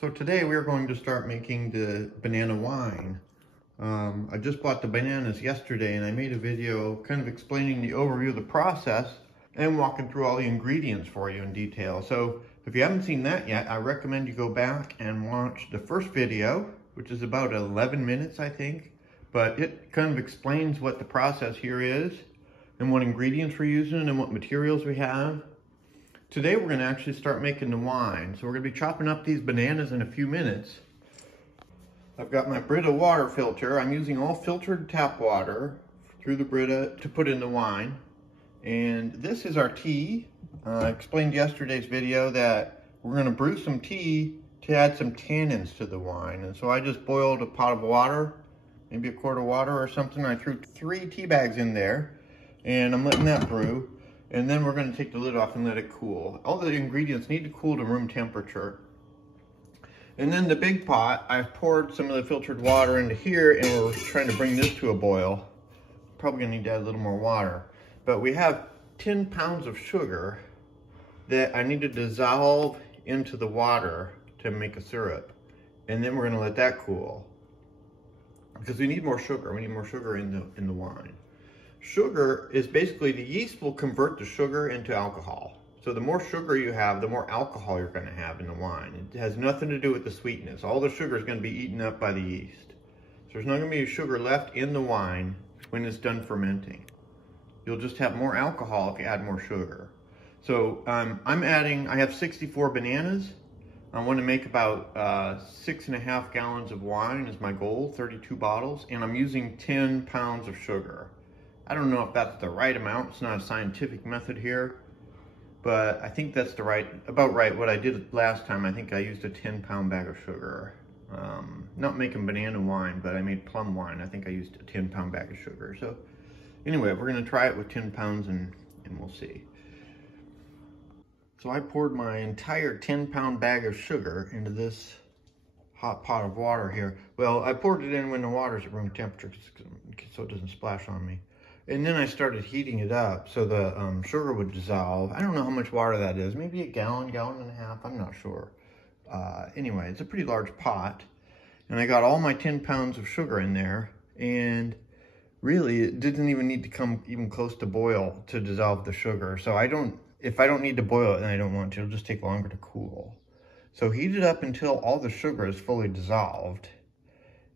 So today we're going to start making the banana wine. I just bought the bananas yesterday and I made a video kind of explaining the overview of the process and walking through all the ingredients for you in detail. So if you haven't seen that yet, I recommend you go back and watch the first video, which is about 11 minutes, I think. But it kind of explains what the process here is and what ingredients we're using and what materials we have. Today we're going to actually start making the wine. So we're going to be chopping up these bananas in a few minutes. I've got my Brita water filter. I'm using all filtered tap water through the Brita to put in the wine. And this is our tea. I explained yesterday's video that we're going to brew some tea to add some tannins to the wine. And so I just boiled a pot of water, maybe a quart of water or something. I threw 3 tea bags in there and I'm letting that brew. And then we're going to take the lid off and let it cool. All the ingredients need to cool to room temperature. And then the big pot, I've poured some of the filtered water into here and we're trying to bring this to a boil. Probably going to need to add a little more water. But we have 10 pounds of sugar that I need to dissolve into the water to make a syrup. And then we're going to let that cool. Because we need more sugar. We need more sugar in the wine. Sugar is basically, the yeast will convert the sugar into alcohol. So the more sugar you have, the more alcohol you're going to have in the wine. It has nothing to do with the sweetness. All the sugar is going to be eaten up by the yeast. So there's not going to be sugar left in the wine when it's done fermenting. You'll just have more alcohol if you add more sugar. So I have 64 bananas. I want to make about 6.5 gallons of wine is my goal, 32 bottles. And I'm using 10 pounds of sugar. I don't know if that's the right amount. It's not a scientific method here, but I think that's about right. What I did last time, I think I used a 10-pound bag of sugar. Not making banana wine, but I made plum wine. I think I used a 10-pound bag of sugar. So anyway, we're gonna try it with 10 pounds and we'll see. So I poured my entire 10-pound bag of sugar into this hot pot of water here. Well, I poured it in when the water's at room temperature so it doesn't splash on me. And then I started heating it up so the sugar would dissolve. I don't know how much water that is. Maybe a gallon, gallon and a half. I'm not sure. Anyway, it's a pretty large pot. And I got all my 10 pounds of sugar in there. And really, it didn't even need to come even close to boil to dissolve the sugar. So if I don't need to boil it, then I don't want to. It'll just take longer to cool. So heat it up until all the sugar is fully dissolved.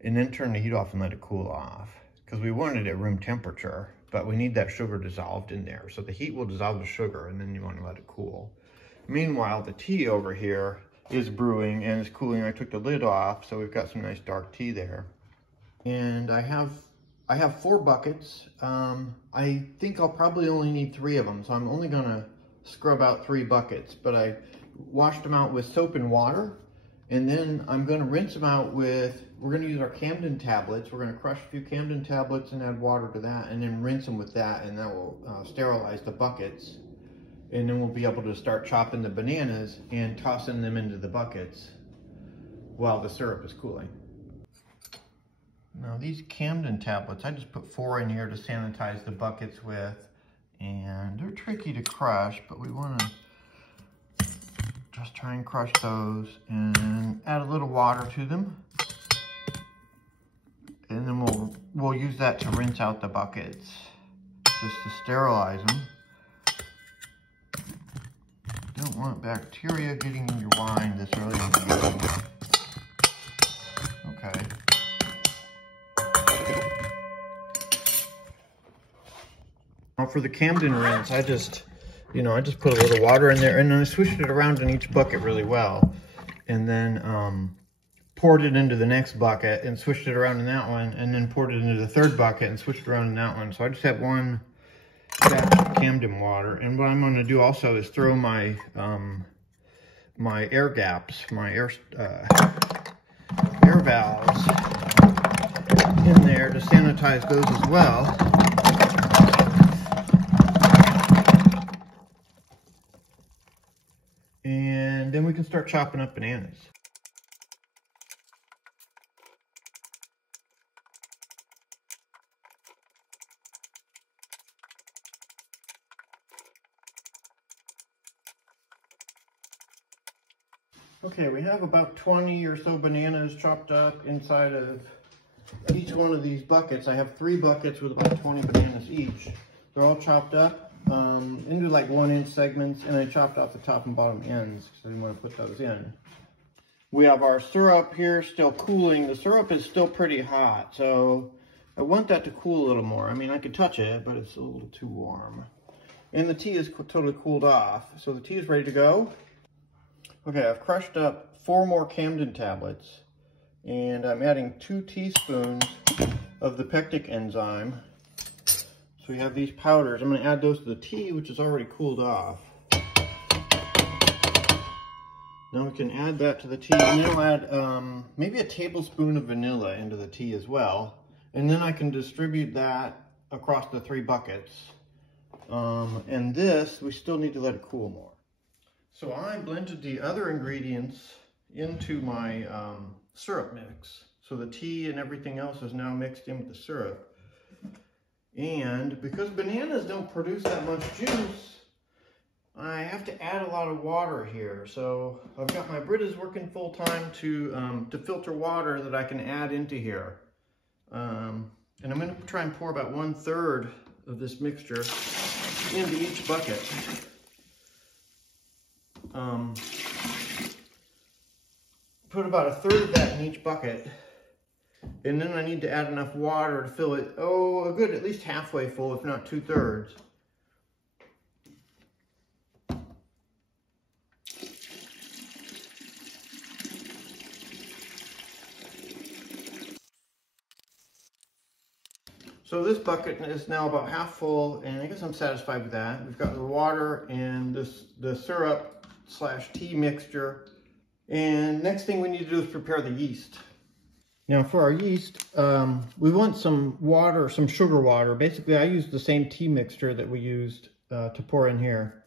And then turn the heat off and let it cool off. Because we want it at room temperature. But we need that sugar dissolved in there. So the heat will dissolve the sugar and then you want to let it cool. Meanwhile, the tea over here is brewing and it's cooling. I took the lid off, so we've got some nice dark tea there. And I have 4 buckets. I think I'll probably only need 3 of them, so I'm only gonna scrub out 3 buckets. But I washed them out with soap and water. And then I'm going to rinse them out with, we're going to use our Camden tablets. We're going to crush a few Camden tablets and add water to that and then rinse them with that, and that will sterilize the buckets. And then we'll be able to start chopping the bananas and tossing them into the buckets while the syrup is cooling. Now these Camden tablets, I just put 4 in here to sanitize the buckets with, and they're tricky to crush, but we want to just try and crush those and add a little water to them. And then we'll use that to rinse out the buckets, just to sterilize them. Don't want bacteria getting in your wine this early in the game. Okay. Now for the Camden rinse, I just put a little water in there and then I swished it around in each bucket really well. And then poured it into the next bucket and swished it around in that one, and then poured it into the 3rd bucket and swished it around in that one. So I just have 1 batch of Camden water. And what I'm going to do also is throw my my air gaps, my air valves in there to sanitize those as well. And then we can start chopping up bananas. Okay, we have about 20 or so bananas chopped up inside of each one of these buckets. I have 3 buckets with about 20 bananas each. They're all chopped up into like 1-inch segments, and I chopped off the top and bottom ends because I didn't want to put those in. We have our syrup here still cooling. The syrup is still pretty hot, so I want that to cool a little more. I mean, I could touch it, but it's a little too warm. And the tea is totally cooled off, so the tea is ready to go. Okay, I've crushed up 4 more Camden tablets, and I'm adding 2 teaspoons of the pectic enzyme. So we have these powders. I'm going to add those to the tea, which is already cooled off. Now we can add that to the tea, and then I'll add maybe a tablespoon of vanilla into the tea as well. And then I can distribute that across the 3 buckets. And this, we still need to let it cool more. So I blended the other ingredients into my syrup mix. So the tea and everything else is now mixed in with the syrup. And because bananas don't produce that much juice, I have to add a lot of water here. So I've got my Britas working full time to filter water that I can add into here. And I'm going to try and pour about 1/3 of this mixture into each bucket. Put about 1/3 of that in each bucket. And then I need to add enough water to fill it, a good at least halfway full, if not 2/3. So this bucket is now about half full, and I guess I'm satisfied with that. We've got the water and the syrup / tea mixture. And next thing we need to do is prepare the yeast. Now for our yeast, we want some water, some sugar water. Basically, I used the same tea mixture that we used to pour in here.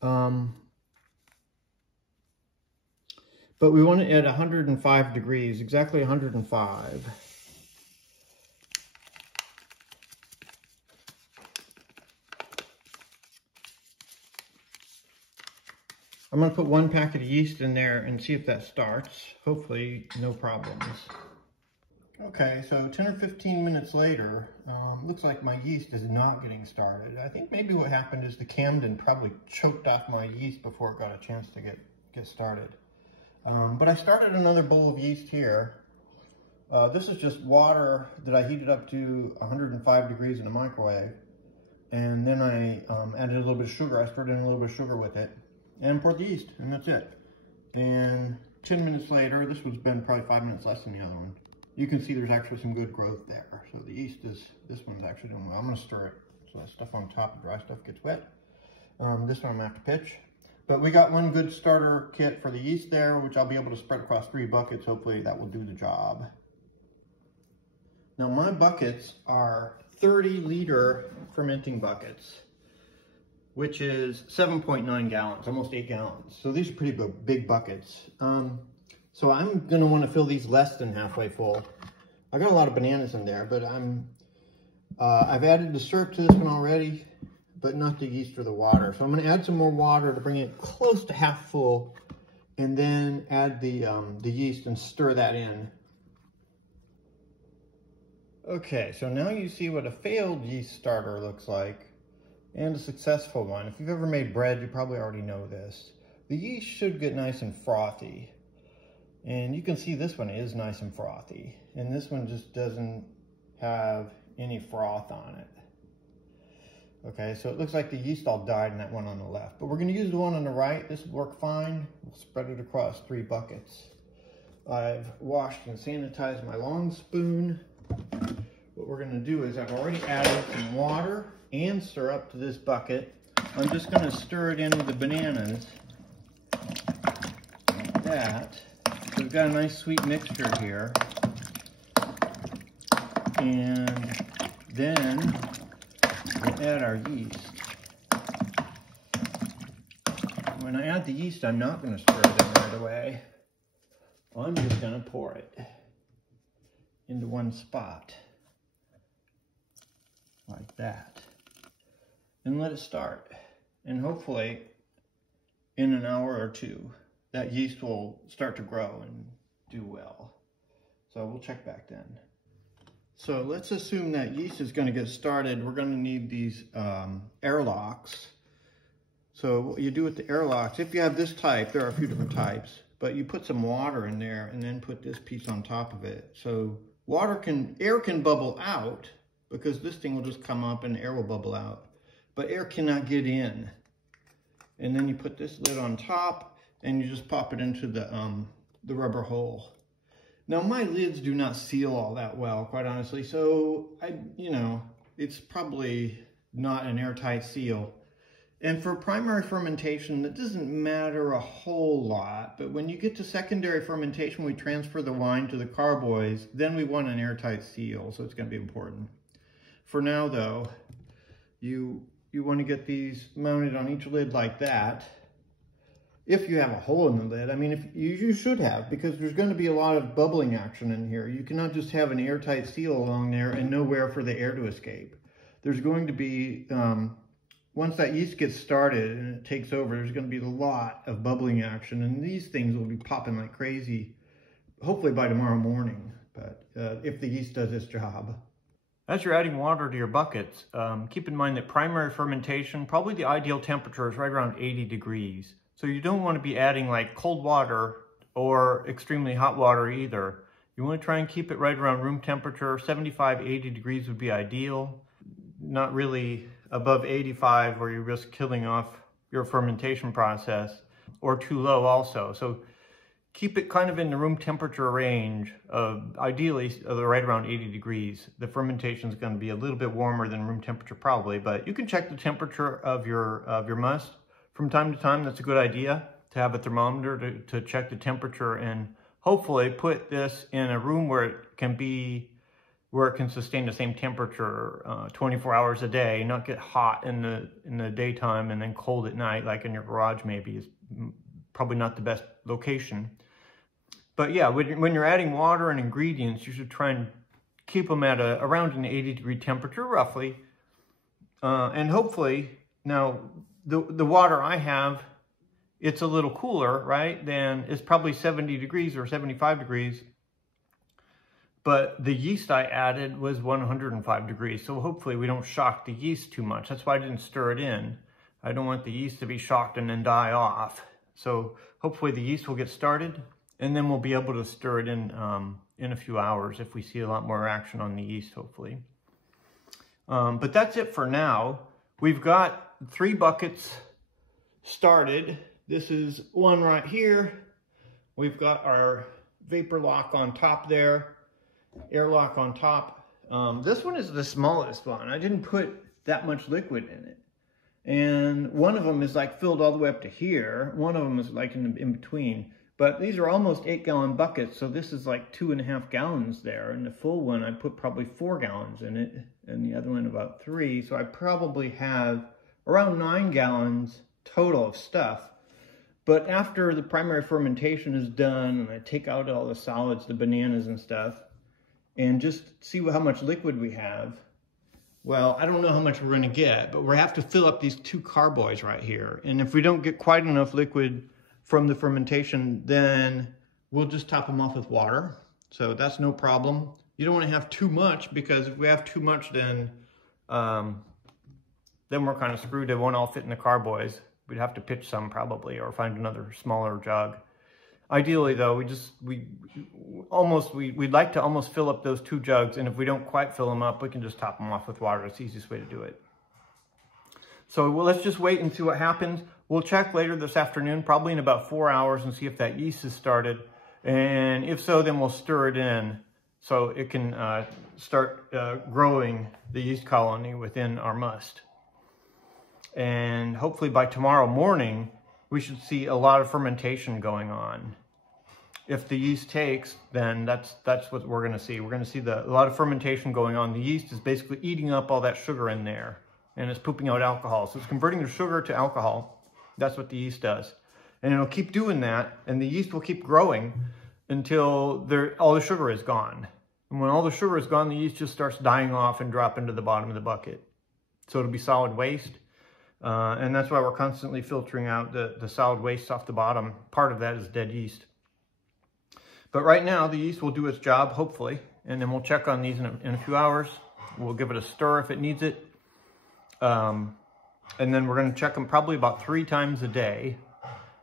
But we want it at 105 degrees, exactly 105. I'm going to put 1 packet of yeast in there and see if that starts. Hopefully, no problems. Okay, so 10 or 15 minutes later, looks like my yeast is not getting started. I think maybe what happened is the Camden probably choked off my yeast before it got a chance to get started. But I started another bowl of yeast here. This is just water that I heated up to 105 degrees in a microwave. And then I added a little bit of sugar. I stirred in a little bit of sugar with it. And poured the yeast, and that's it. And 10 minutes later, this one's been probably 5 minutes less than the other one. You can see there's actually some good growth there. So the yeast is, this one's actually doing well. I'm gonna stir it so that stuff on top, the dry stuff, gets wet. This one I'm gonna have to pitch. But we got one good starter kit for the yeast there, which I'll be able to spread across 3 buckets. Hopefully that will do the job. Now my buckets are 30-liter fermenting buckets, which is 7.9 gallons, almost 8 gallons. So these are pretty big buckets. So I'm gonna wanna fill these less than halfway full. I got a lot of bananas in there, but I've added the syrup to this one already, but not the yeast or the water. So I'm gonna add some more water to bring it close to half full, and then add the yeast and stir that in. Okay, so now you see what a failed yeast starter looks like. And a successful one. If you've ever made bread, you probably already know this. The yeast should get nice and frothy. And you can see this one is nice and frothy. And this one just doesn't have any froth on it. Okay, so it looks like the yeast all died in that one on the left. But we're going to use the one on the right. This will work fine. We'll spread it across 3 buckets. I've washed and sanitized my long spoon. What we're going to do is I've already added some water and syrup to this bucket. I'm just going to stir it in with the bananas. Like that. So we've got a nice sweet mixture here. And then we'll add our yeast. When I add the yeast, I'm not going to stir it in right away. I'm just going to pour it into one spot. Like that. And let it start. And hopefully in an hour or 2, that yeast will start to grow and do well. So we'll check back then. So let's assume that yeast is going to get started. We're going to need these airlocks. So what you do with the airlocks, if you have this type, there are a few different types, but you put some water in there and then put this piece on top of it. So air can bubble out because this thing will just come up and air will bubble out, but air cannot get in. And then you put this lid on top and you just pop it into the rubber hole. Now my lids do not seal all that well, quite honestly, so it's probably not an airtight seal. And for primary fermentation, that doesn't matter a whole lot, but when you get to secondary fermentation, we transfer the wine to the carboys, then we want an airtight seal, so it's going to be important. For now though, you want to get these mounted on each lid like that. If you have a hole in the lid, I mean, if you should have, because there's going to be a lot of bubbling action in here. You cannot just have an airtight seal along there and nowhere for the air to escape. There's going to be, once that yeast gets started and it takes over, there's going to be a lot of bubbling action, and these things will be popping like crazy, hopefully by tomorrow morning, but if the yeast does its job. As you're adding water to your buckets, keep in mind that primary fermentation, probably the ideal temperature is right around 80 degrees. So you don't want to be adding like cold water or extremely hot water either. You want to try and keep it right around room temperature. 75, 80 degrees would be ideal. Not really above 85 where you risk killing off your fermentation process, or too low also. So keep it kind of in the room temperature range of ideally right around 80 degrees. The fermentation is going to be a little bit warmer than room temperature probably, but you can check the temperature of your must. From time to time, that's a good idea to have a thermometer to check the temperature, and hopefully put this in a room where it can sustain the same temperature 24 hours a day, not get hot in the daytime and then cold at night, like in your garage maybe is probably not the best location. But yeah, when you're adding water and ingredients, you should try and keep them at around an 80 degree temperature roughly. And hopefully, now, the water I have, it's a little cooler, right? Then it's probably 70 degrees or 75 degrees. But the yeast I added was 105 degrees. So hopefully we don't shock the yeast too much. That's why I didn't stir it in. I don't want the yeast to be shocked and then die off. So hopefully the yeast will get started, and then we'll be able to stir it in a few hours if we see a lot more action on the yeast, hopefully. But that's it for now. We've got 3 buckets started. This is one right here. We've got our vapor lock on top there, airlock on top. This one is the smallest one. I didn't put that much liquid in it. And one of them is like filled all the way up to here. One of them is like in between. But these are almost 8-gallon buckets, so this is like 2.5 gallons there. And the full one, I put probably 4 gallons in it, and the other one about 3. So I probably have around 9 gallons total of stuff. But after the primary fermentation is done, and I take out all the solids, the bananas and stuff, and just see how much liquid we have, well, I don't know how much we're going to get, but we have to fill up these 2 carboys right here. And if we don't get quite enough liquid from the fermentation, then we'll just top them off with water. So that's no problem. You don't want to have too much, because if we have too much, then we're kind of screwed. They won't all fit in the carboys. We'd have to pitch some probably, or find another smaller jug. Ideally though, we'd like to almost fill up those 2 jugs, and if we don't quite fill them up, we can just top them off with water. It's the easiest way to do it. So let's just wait and see what happens. We'll check later this afternoon, probably in about 4 hours, and see if that yeast has started. And if so, then we'll stir it in so it can start growing the yeast colony within our must. And hopefully by tomorrow morning, we should see a lot of fermentation going on. If the yeast takes, then that's what we're going to see. We're going to see a lot of fermentation going on. The yeast is basically eating up all that sugar in there, and it's pooping out alcohol. So it's converting the sugar to alcohol. That's what the yeast does. And it'll keep doing that, and the yeast will keep growing until all the sugar is gone. And when all the sugar is gone, the yeast just starts dying off and drop into the bottom of the bucket. So it'll be solid waste. And that's why we're constantly filtering out the solid waste off the bottom. Part of that is dead yeast. But right now, the yeast will do its job, hopefully, and then we'll check on these in a few hours. We'll give it a stir if it needs it. And then we're going to check them probably about 3 times a day.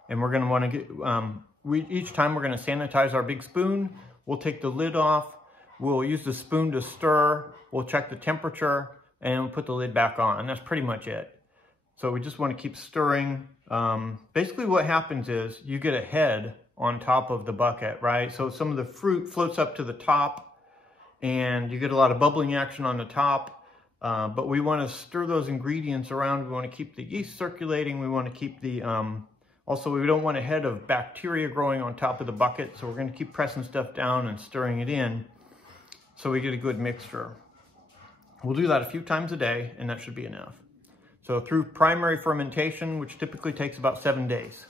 And we're going to want to get, each time we're going to sanitize our big spoon. We'll take the lid off. We'll use the spoon to stir. We'll check the temperature and we'll put the lid back on. That's pretty much it. So we just want to keep stirring. Basically what happens is you get a head on top of the bucket, right? So some of the fruit floats up to the top and you get a lot of bubbling action on the top. But we want to stir those ingredients around. We want to keep the yeast circulating. We want to keep the, also we don't want a head of bacteria growing on top of the bucket. So we're going to keep pressing stuff down and stirring it in so we get a good mixture. We'll do that a few times a day and that should be enough. So through primary fermentation, which typically takes about 7 days.